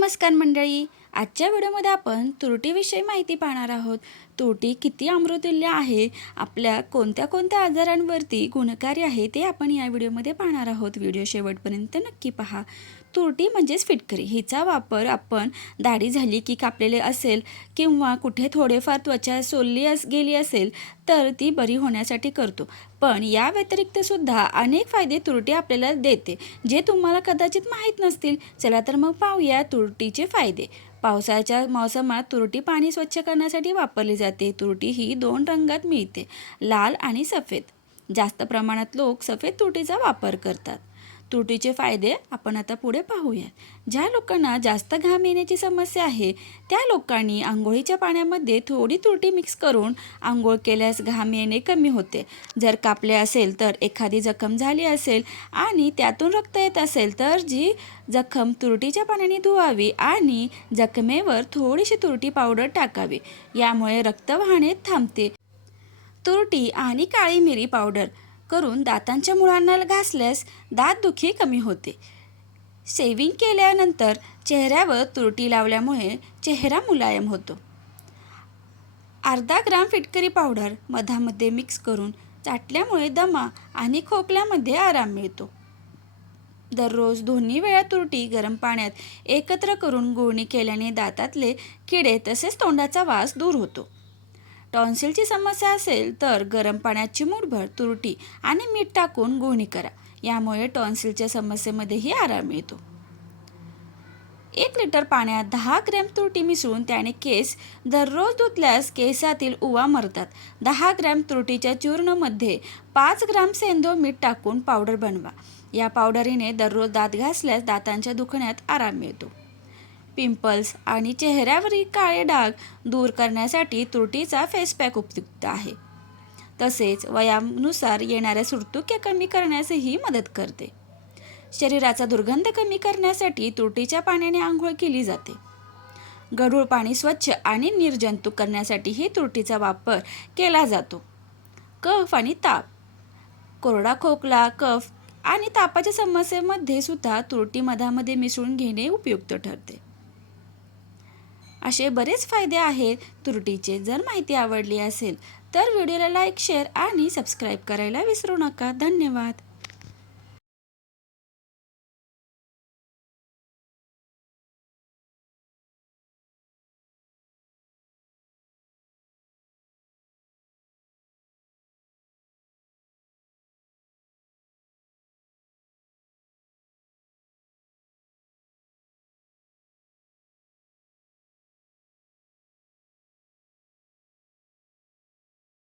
नमस्कार मंडळी, आजच्या व्हिडिओमध्ये आपण तुरटीविषयी माहिती पाहणार आहोत। तुरटी किती अमृतुल्य आहे, आपल्या कोणत्या कोणत्या आजारांवरती गुणकारी आहे ते आपण या व्हिडिओमध्ये पाहणार आहोत। व्हिडिओ शेवटपर्यंत नक्की पहा। तुरटी म्हणजेच फिटकरी, हिचा वापर आपण दाढी झाली की कापलेले असेल किंवा कुठे थोडेफार त्वचा सोलली गेली असेल तर ती बरी होण्यासाठी करतो। पण या व्यतिरिक्त सुद्धा अनेक फायदे तुरटी आपल्याला देते, जे तुम्हाला कदाचित माहीत नसतील। चला तर मग पाहूया तुरटीचे फायदे। पावसाच्या मौसमात तुरटी पाणी स्वच्छ करण्यासाठी वापरली जाते। तुरटी ही 2 रंगात मिळते, लाल आणि सफेद। जास्त प्रमाणात लोक सफेद तुरटीचा वापर करतात। तुरटीचे फायदे आपण आता पुढे पाहूयात। ज्या लोकांना जास्त घाम येण्याची समस्या आहे त्या लोकांनी आंघोळीच्या पाण्यामध्ये थोडी तुरटी मिक्स करून आंघोळ केल्यास घाम येणे कमी होते। जर कापले असेल तर एखादी जखम झाली असेल आणि त्यातून रक्त येत असेल तर जी जखम तुरटीच्या पाण्याने धुवावी आणि जखमेवर थोडीशी तुरटी पावडर टाकावी, यामुळे रक्त वाहणे थांबते। तुरटी आणि काळी मिरी पावडर करून दातांच्या मुळांना घासल्यास दातदुखी कमी होते। शेविंग केल्यानंतर चेहऱ्यावर तुरटी लावल्यामुळे चेहरा मुलायम होतो। अर्धा ग्राम फिटकरी पावडर मधामध्ये मिक्स करून चाटल्यामुळे दमा आणि खोकल्यामध्ये आराम मिळतो। दररोज दोन्ही वेळा तुरटी गरम पाण्यात एकत्र करून गुळणी केल्याने दातातले किडे तसेच तोंडाचा वास दूर होतो। टॉन्सिलची समस्या असेल तर गरम पाण्यात चिमूटभर तुरटी आणि मीठ टाकून गुळणी करा, यामुळे टॉन्सिलच्या समस्येमध्येही आराम मिळतो। 1 लिटर पाण्यात 10 ग्रॅम तुरटी मिसळून त्याने केस दररोज धुतल्यास केसातील उवा मरतात। 10 ग्रॅम तुरटीच्या चूर्णामध्ये 5 ग्रॅम सेंधव मीठ टाकून पावडर बनवा। या पावडरीने दररोज दात घासल्यास दातांच्या दुखण्यात आराम मिळतो। पिंपल्स आणि चेहऱ्यावरील काळे डाग दूर करण्यासाठी तुरटीचा फेस पॅक उपयुक्त आहे। तसेच वयानुसार येणाऱ्या सुरकुत्या कमी करण्यासही मदत करते। शरीराचा दुर्गंध कमी करण्यासाठी तुरटीच्या पाण्याने आंघोळ केली जाते। गढूळ पाणी स्वच्छ आणि निर्जंतुक करण्यासाठीही तुरटीचा वापर केला जातो। कफ आणि ताप, कोरडा खोकला, कफ आणि तापाच्या समस्येमध्ये सुद्धा तुरटी मधामध्ये मिसळून घेणे उपयुक्त ठरते। असे बरेच फायदे आहेत तुरटीचे। जर माहिती आवडली असेल तर व्हिडिओला लाईक, शेअर आणि सबस्क्राईब करायला विसरू नका। धन्यवाद।